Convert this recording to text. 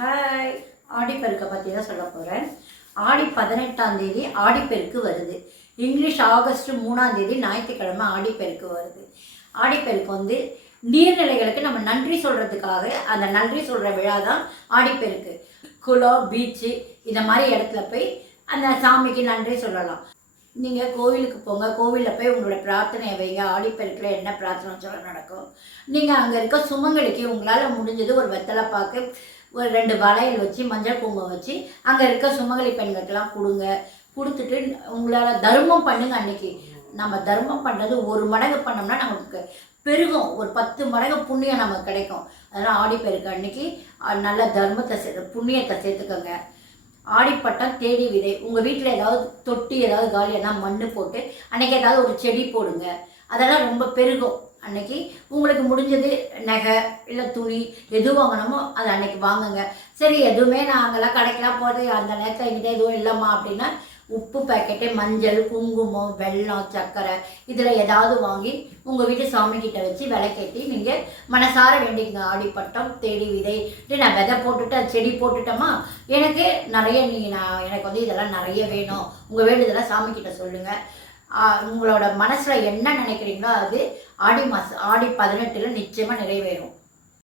Hi, ஆடிப்பெருக்கை பற்றி தான் சொல்ல போகிறேன். ஆடி 18ஆம் தேதி ஆடிப்பெருக்கு வருது. இங்கிலீஷ் ஆகஸ்ட் 3ஆம் தேதி ஞாயிற்றுக்கிழமை ஆடிப்பெருக்கு வருது. ஆடிப்பெருக்கு வந்து நீர்நிலைகளுக்கு நம்ம நன்றி சொல்கிறதுக்காக அந்த நன்றி சொல்கிற விழா தான் ஆடிப்பெருக்கு. குளம், பீச்சு இந்த மாதிரி இடத்துல போய் அந்த சாமிக்கு நன்றி சொல்லலாம். நீங்கள் கோவிலுக்கு போங்க, கோவிலில் போய் உங்களோட பிரார்த்தனையை வைங்க. ஆடிப்பெருக்கில் என்ன பிரார்த்தனை சொல்ல நடக்கும். நீங்கள் அங்கே இருக்க சுமங்கலிக்கு உங்களால் முடிஞ்சது ஒரு வெத்தலை பாக்கு, ஒரு 2 வளையல் வச்சு, மஞ்சள் குங்குமம் வச்சு அங்கே இருக்க சுமங்கலி பெண்களுக்கெல்லாம் கொடுங்க. கொடுத்துட்டு உங்களால் தர்மம் பண்ணுங்க. அன்றைக்கி நம்ம தர்மம் பண்ணுறது 1 மடங்கு பண்ணோம்னா நமக்கு பெருகும், ஒரு 10 மடங்கு புண்ணியம் நமக்கு கிடைக்கும். அதனால் ஆடிப்பெருக்கு அன்றைக்கி நல்ல தர்மத்தை புண்ணியத்தை சேர்த்துக்கோங்க. ஆடிப்பட்டம், தேடி விதை. உங்கள் வீட்டில் ஏதாவது தொட்டி ஏதாவது காலியானா மண் போட்டு அன்றைக்கி ஏதாவது ஒரு செடி போடுங்க. அதெல்லாம் ரொம்ப பெருகும். அன்றைக்கி உங்களுக்கு முடிஞ்சது நகை இல்லை துணி எது வாங்கணுமோ அதை அன்றைக்கி வாங்குங்க. சரி, எதுவுமே நாங்கள்லாம் கடைக்கெலாம் போகிறது அந்த நேரத்தில் எங்கிட்ட எதுவும் இல்லைம்மா அப்படின்னா உப்பு பேக்கெட்டு, மஞ்சள், குங்குமம், வெல்லம், சர்க்கரை இதில் ஏதாவது வாங்கி உங்கள் வீட்டு சாமிக்கிட்ட வச்சு விளக்கேற்றி நீங்கள் மனசார வேண்டிங்க. ஆடிப்பட்டம், தேடி விதை. நான் விதை போட்டுட்டு அது செடி போட்டுட்டோமா, எனக்கு நிறைய எனக்கு வந்து இதெல்லாம் நிறைய வேணும். உங்கள் வேண்டுதெல்லாம் சாமிக்கிட்ட சொல்லுங்கள். உங்களோட மனசில் என்ன நினைக்கிறீங்களோ அது ஆடி 18 நிச்சயமாக நிறைவேறும்.